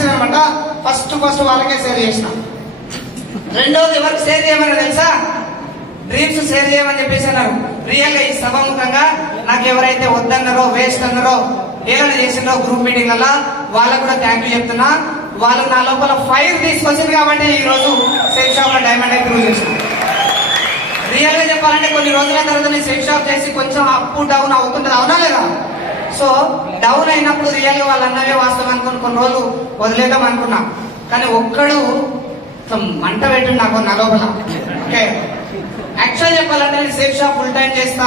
అనిపించింది అనమాట. ఫస్ట్ వాళ్ళకే షేర్ చేసిన. రెండోది ఎవరికి షేర్ చేయమని తెలుసా? డ్రీమ్స్ షేర్ చేయమని చెప్పేసి అన్నారు. రియల్ గా ఈ సభాముఖంగా నాకు ఎవరైతే వద్దన్నారో, వేస్ట్ అన్నారో, ఏదైనా చేసినారో గ్రూప్ మీటింగ్ వల్ల వాళ్ళకు కూడా థ్యాంక్ యూ చెప్తున్నా. వాళ్ళు నా లోపల ఫైర్ తీసుకొచ్చింది కాబట్టి ఈ రోజు సేఫ్ షాప్ లో డైమండ్ అయితే ప్రూవ్ చేసిన. రియల్ గా చెప్పాలంటే కొన్ని రోజుల తర్వాత నేను సేఫ్ షాప్ చేసి కొంచెం అప్ డౌన్ అవుతుంటది, అవునా లేదా? సో డౌన్ అయినప్పుడు రియల్ గా వాళ్ళు అన్నవే వాస్తవం అనుకుని కొన్ని రోజులు వదిలేద్దాం అనుకున్నా. కానీ ఒక్కడు మంట పెట్టిండు నాకు నా లోపల. ఓకే, యాక్చువల్ చెప్పాలంటే నేను సేఫ్ షాప్ ఫుల్ టైం చేస్తా,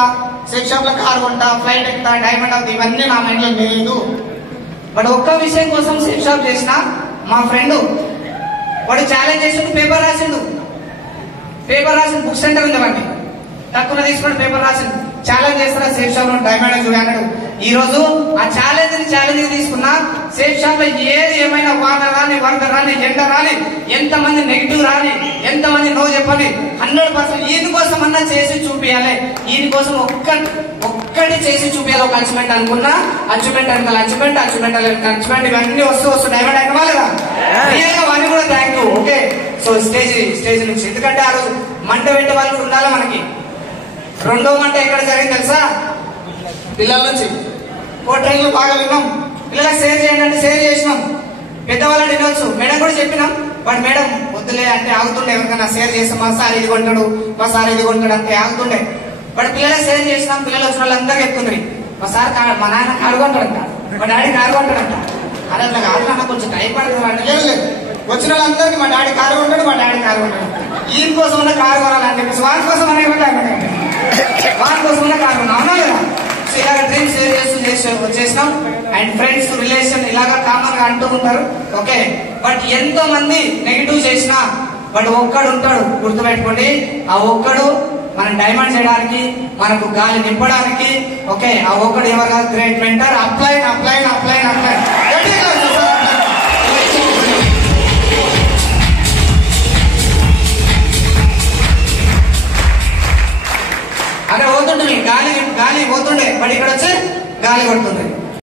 సేఫ్ షాప్ లో కార్ కొంటా, ఫ్లైట్ ఎక్కుతా, డైమండ్ అవుతుంది, ఇవన్నీ నా మైండ్ లో లేదు. బట్ ఒక్క విషయం కోసం సేఫ్ షాప్ చేసిన. మా ఫ్రెండ్ వాడు ఛాలెంజ్ చేసిండు, పేపర్ రాసిండు. బుక్ సెంటర్ ఉంది వాడిని, తక్కువ తీసుకుని పేపర్ రాసిండు. ఛాలెంజ్ చేస్తున్నా సేఫ్ షాప్ లో డైమండ్ చూడ అన్నాడు. ఈ రోజు ఆ ఛాలెంజ్ తీసుకున్నా. సేఫ్ షాప్ లో ఏది ఏమైనా వాన రాని, వరద రాని, ఎండ రాని, ఎంతమంది నెగిటివ్ రాని, ఎంతమంది నో చెప్పని 100% ఈయన కోసం అన్నా చేసి చూపించాలి. ఈయన కోసం ఒక్కటి చేసి చూపించాలి. ఒక అచీవ్మెంట్ అనుకున్నా, అచీవ్మెంట్ ఇవన్నీ వస్తూ డైమండ్ అయినా లేదా? వాడిని కూడా thank you. Okay, so stage నుంచి, ఎందుకంటే ఆ రోజు మంట పెట్టే వాళ్ళు కూడా ఉండాలి మనకి. రెండో మంట ఎక్కడ జరిగింది తెలుసా? పిల్లల నుంచి. కోట్రైన్లు బాగా విన్నాం, పిల్లలకు షేర్ చేయండి అంటే షేర్ చేసినాం. పెద్దవాళ్ళని వినొచ్చు, మేడం కూడా చెప్పినాం. బట్ మేడం వద్దులే అంటే ఆగుతుండే. ఎవరికైనా షేర్ చేస్తాం, మా సార్ ఇది కొంటాడు, మా సార్ ఇది కొంటాడు అంటే ఆగుతుండే. బట్ పిల్లలకు షేర్ చేసినాం. పిల్లలు వచ్చిన వాళ్ళందరూ చెప్తుండ్రి, మా సార్ మా నాన్న కారు కొంటాడంట, మా డాడీ కారు కొంటాడంట. అదే అట్లా కాదు, కొంచెం టైం పడుతుంది అంటే లేదు. వచ్చిన వాళ్ళందరికీ మా డాడీ కారు కొంటాడు, మా డాడీ కారు కొంటాడు. ఈయన కోసం ఉన్న కారు కొనాలని చెప్పేసి వారి కోసం కారు కొన్నా, అవునా లేదా? సో ఇలాగ డ్రీమ్స్ చేసినాం. అండ్ ఫ్రెండ్స్, రిలేషన్ ఇలాగా కామన్ గా అంటూ ఉంటారు. ఓకే, బట్ ఎంతో మంది నెగిటివ్ చేసినా బట్ ఒక్కడు ఉంటాడు, గుర్తుపెట్టుకోండి. ఆ ఒక్కడు మనం డైమండ్ చేయడానికి, మనకు గాలి నింపడానికి. ఓకే, ఆ ఒక్కడు ఎవరు? Great mentor. అప్లైన్. అదే పోతుంటుంది గాలి పోతుండే, బట్ ఇక్కడ వచ్చి గాలి కొడుతుంది.